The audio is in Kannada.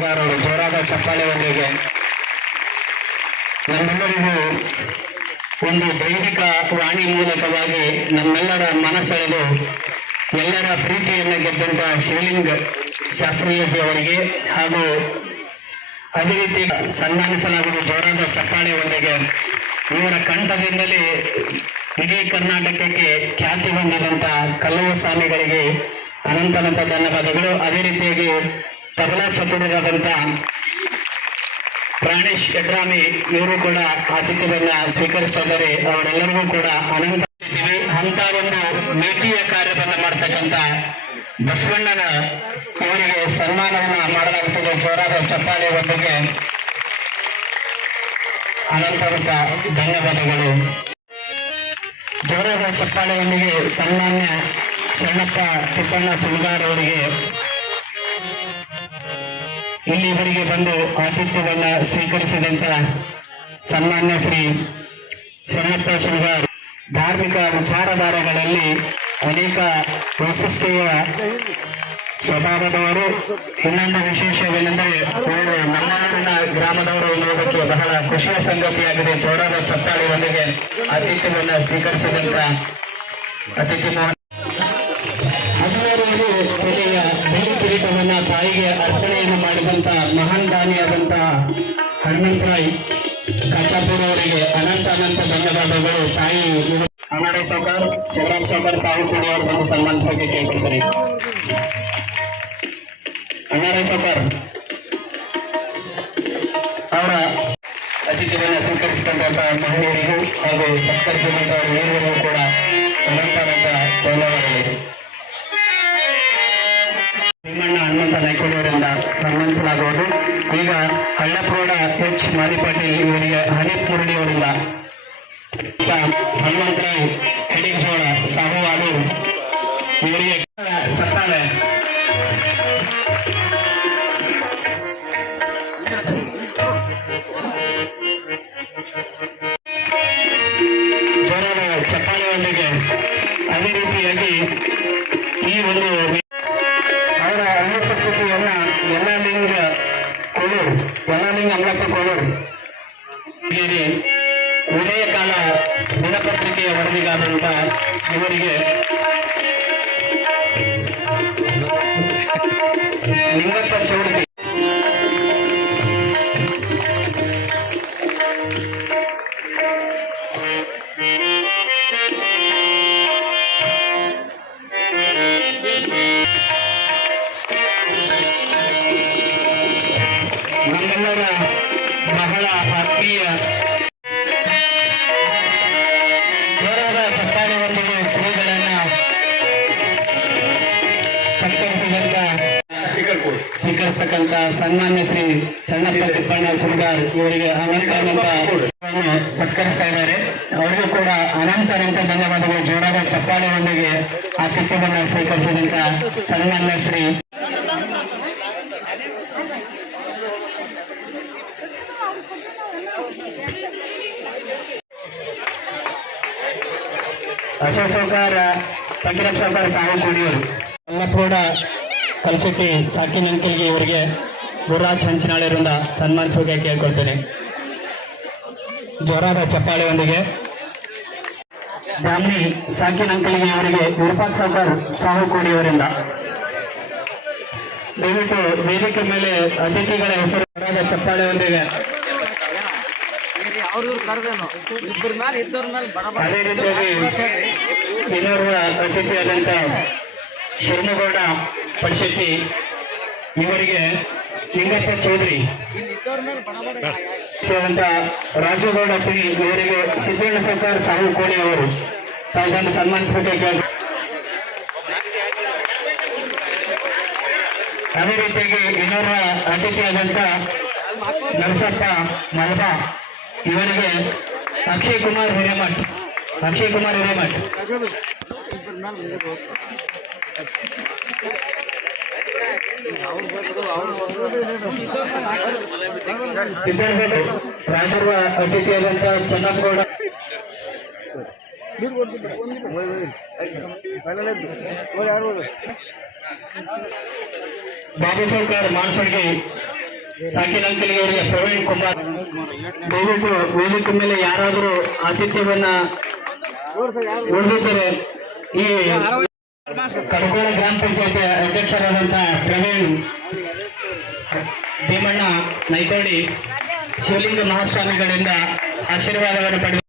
ಸುಲ್ಗಾರ್ ಅವರು ಜೋರಾದ ಚಪ್ಪಾಳೆಯೊಂದಿಗೆ ನಮ್ಮೆಲ್ಲರಿಗೂ ಒಂದು ದೈವಿಕ ವಾಣಿ ಮೂಲಕವಾಗಿ ನಮ್ಮೆಲ್ಲರ ಮನಸೆಳೆದು ಎಲ್ಲರ ಪ್ರೀತಿಯನ್ನು ಗೆದ್ದಂತ ಶಿವಲಿಂಗ ಶಾಸ್ತ್ರೀಯಜಿ ಅವರಿಗೆ ಹಾಗೂ ಅದೇ ರೀತಿ ಸನ್ಮಾನಿಸಲಾಗುವುದು ಜೋರಾದ ಚಪ್ಪಾಳೆಯೊಂದಿಗೆ. ಇವರ ಕಂಠದಿಂದಲೇ ಇಡೀ ಕರ್ನಾಟಕಕ್ಕೆ ಖ್ಯಾತಿ ಹೊಂದಿದಂತ ಕಲ್ಲಯ್ಯ ಸ್ವಾಮಿಗಳಿಗೆ ಅನಂತ ಧನ್ಯವಾದಗಳು. ಅದೇ ರೀತಿಯಾಗಿ ತಬಲಾ ಚತುರರಾದಂತ ಪ್ರಾಣೇಶ್ ಯಡ್ರಾಮಿ ಇವರು ಕೂಡ ಆತಿಥ್ಯವನ್ನ ಸ್ವೀಕರಿಸ್ತಾ ಇದ್ದಾರೆ. ಅವರೆಲ್ಲರಿಗೂ ಕೂಡ ಅನಂತ ಅಂತ ಒಂದು ಮೇಟಿಯ ಕಾರ್ಯವನ್ನ ಮಾಡ್ತಕ್ಕಂಥ ಬಸವಣ್ಣನ ಇವರಿಗೆ ಸನ್ಮಾನವನ್ನ ಮಾಡಲಾಗುತ್ತದೆ. ಜೋರಾದ ಚಪ್ಪಾಳೆಯೊಂದಿಗೆ ಅನಂತ ಧನ್ಯವಾದಗಳು. ಜೋರಾದ ಚಪ್ಪಾಳೆಯೊಂದಿಗೆ ಸನ್ಮಾನ್ಯ ಶರಣಪ್ಪ ತಿಪ್ಪಣ್ಣ ಸುಲ್ಗಾರ್ ಅವರಿಗೆ ಇಲ್ಲಿವರೆಗೆ ಬಂದು ಆತಿಥ್ಯವನ್ನ ಸ್ವೀಕರಿಸಿದಂತ ಸನ್ಮಾನ್ಯ ಶ್ರೀ ಶರಣಪ್ಪ ಸುಲ್ಗಾರ್ ಧಾರ್ಮಿಕ ವಿಚಾರಧಾರೆಗಳಲ್ಲಿ ಅನೇಕ ವೈಶಿಷ್ಟ್ಯ ಸ್ವಭಾವದವರು. ಇನ್ನೊಂದು ವಿಶೇಷವೇನೆಂದರೆ ಅವರು ನಮ್ಮೂರಿನ ಗ್ರಾಮದವರು ಎನ್ನುವುದಕ್ಕೆ ಬಹಳ ಖುಷಿಯ ಸಂಗತಿಯಾಗಿದೆ. ಜೋರಾದ ಚಪ್ಪಾಳೆಯೊಂದಿಗೆ ಆತಿಥ್ಯವನ್ನ ಸ್ವೀಕರಿಸಿದಂತ ಅತಿಥಿ ಹದಿನಾರು ಬೆಲೆಯ ಬೆಳ್ಳಿ ಕಿರೀಟವನ್ನ ತಾಯಿಗೆ ಅರ್ಪಣೆಯನ್ನು ಮಾಡಿದಂತ ಮಹಾನ್ ದಾನಿಯಾದಂತ ಹನುಮಂತರಾಯ್ ಕಾಚಾಪುರ ಅವರಿಗೆ ಅನಂತ ಧನ್ಯವಾದಗಳು. ತಾಯಿ ಅಣ್ಣಾಡೆ ಸಾವ್ಕಾರ್, ಶಿವರಾಮ್ ಸಾವ್ಕಾರ್, ಸಾಹುಪುರಿ ಅವರು ಬಂದು ಸನ್ಮಾನಿಸಬೇಕು ಕೇಳ್ಕೊಳ್ತಾರೆ. ಅಣ್ಣಾಡೆ ಸಾವ್ಕಾರ್ ಅವರ ಅತಿಥಿಯನ್ನು ಸ್ವೀಕರಿಸಿದಂತ ಮಹಿಳೆಯರಿಗೂ ಹಾಗೂ ಸತ್ಕರಿಸಿದಂತ ಹಿರಿಯರಿಗೂ ಕೂಡ ಅನಂತ ಧನ್ಯವಾದಗಳು. ಭೀಮಣ್ಣ ಹನುಮಂತ ನಾಯ್ಕೋಡಿಯವರಿಂದ ಸನ್ಮಾನಿಸಲಾಗುವುದು. ಈಗ ಹಳ್ಳಪ್ರೋಡ ಎಚ್ ಮಾಲಿಪಾಟೀಲ್ ಇವರಿಗೆ ಹನೀಫ್ ಮುರಳಿ ಅವರಿಂದ ಹನುಮಂತರಾಯ್ ಹೆಡಿಗಜೋಳ ಸಾಹು ಆಡೂರು ಇವರಿಗೆ ಚಪ್ಪಾಳೆ. ಜೋರಾದ ಚಪ್ಪಾಳೆಯೊಂದಿಗೆ ಅದೇ ರೀತಿಯಾಗಿ ಈ ಒಂದು ಅವರ ಅನುಪಸ್ಥಿತಿಯನ್ನ ಯಲ್ಲಾಲಿಂಗ ಅಮಲಪ್ಪ ಕೋಳೂರು ಉದಯ ಕಾಲ ದಿನಪತ್ರಿಕೆಯ ವರದಿಗಾದಂತ ಇವರಿಗೆ ಲಿಂಗಪ್ಪ ಚೌಡಕಿ ನಮ್ಮೆಲ್ಲರ ಬಹಳ ಆತ್ಮೀಯ ಜೋರಾದ ಚಪ್ಪಾಳೆಯೊಂದಿಗೆ ಶ್ರೀಗಳನ್ನ ಸ್ವೀಕರಿಸತಕ್ಕಂತ ಸನ್ಮಾನ್ಯ ಶ್ರೀ ಶರಣಪ್ಪ ತಿಪ್ಪಣ್ಣ ಸುಲ್ಗಾರ್ ಇವರಿಗೆ ಅನಂತ ಸತ್ಕರಿಸ್ತಾ ಇದ್ದಾರೆ. ಅವರಿಗೂ ಕೂಡ ಅನಂತ ಧನ್ಯವಾದಗಳು. ಜೋರಾದ ಚಪ್ಪಾಳೆಯೊಂದಿಗೆ ಆತಿಥ್ಯವನ್ನ ಸ್ವೀಕರಿಸಿದಂತ ಸನ್ಮಾನ್ಯ ಶ್ರೀ ಅಶೋಕ್ ಸಾವ್ಕಾರ್, ಫಕೀರಪ್ಪ ಸಾವ್ಕಾರ್, ಸಾಹು ಕೋಡಿಯವರು, ಅಲ್ಲಪ್ರೋಡ ಕಲಶೆಟ್ಟಿ, ಸಾಕಿನ್ ಅಂಕಲ್ಗೆ ಇವರಿಗೆ ಗುರುರಾಜ್ ಹಂಚಿನಾಳಿಯವರಿಂದ ಸನ್ಮಾನಿಸೋಕೆ ಕೇಳ್ಕೊಳ್ತೇನೆ. ಜೋರಾದ ಚಪ್ಪಾಳೆಯೊಂದಿಗೆ ಬ್ರಾಹ್ಮಣಿ ಸಾಕಿನ್ ಅಂಕಲ್ಗೆ ಇವರಿಗೆ ವಿರೂಪಾಕ್ಷ ಸಾವ್ಕಾರ್, ಸಾಹು ಕೋಡಿಯವರಿಂದ ದಯವಿಟ್ಟು ವೇದಿಕೆ ಮೇಲೆ ಅತಿಥಿಗಳ ಹೆಸರು ಜೋರಾದ ಚಪ್ಪಾಳೆಯೊಂದಿಗೆ. ಅದೇ ರೀತಿಯಾಗಿ ಇನ್ನೋರ್ವ ಅತಿಥಿಯಾದಂತ ಶಿವನಗೌಡ ಪಡಿಶೆಟ್ಟಿ ಇವರಿಗೆ ಲಿಂಗಪ್ಪ ಚೌಧರಿ, ರಾಜುಗೌಡ ಪುರಿ ಇವರಿಗೆ ಸಿದ್ದಣ್ಣ ಸಾವ್ಕಾರ್, ಸಾಹು ಕೋಳಿ ಅವರು ತಾವು ಸನ್ಮಾನಿಸಬೇಕಾಗಿ. ಅದೇ ರೀತಿಯಾಗಿ ಇನ್ನೋರ್ವ ಅತಿಥಿಯಾದಂತ ನರಸಪ್ಪ ಮಲ್ಬಾ ಇವರಿಗೆ ಅಕ್ಷಯ್ ಕುಮಾರ್ ಹಿರೇಮಠ್ ರಾಜರ್ವ ಅತಿಥಿಯಾದಂತ ಚನ್ನಪ್ಪಗೌಡ ಬಾಬು ಸಾವ್ಕಾರ್ ಮಾನ್ಸಳ್ಗಿ ಸಾಕಿನಂಕಲಿಯವರಿಗೆ ಪ್ರವೀಣ್ ಕುಮಾರ್. ದಯವಿಟ್ಟು ವೇದಿಕೆ ಮೇಲೆ ಯಾರಾದರೂ ಆತಿಥ್ಯವನ್ನ ಉಳಿದಿದ್ದರೆ ಈ ಕಡಕೋಳ ಗ್ರಾಮ ಪಂಚಾಯತಿ ಅಧ್ಯಕ್ಷರಾದಂತಹ ಪ್ರವೀಣ್ ಭೀಮಣ್ಣ ನೈಕೋಡಿ ಶಿವಲಿಂಗ ಮಹಾಸ್ವಾಮಿಗಳಿಂದ ಆಶೀರ್ವಾದವನ್ನು ಪಡೆದ